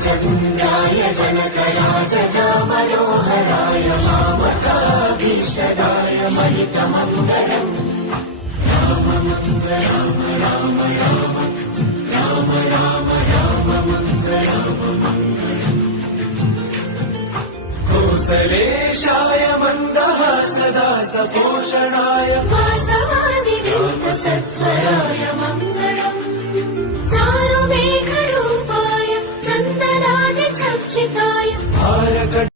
वक्रतुण्डाय जनकराज मनोहराय मामकाभीष्टदाय महितमङ्गलम् राम राम राम राम राम राम राम कौसलेशाय मन्दः सदा सपोषणाय वासवादिविमुक्तसत्वराय मङ्गलम्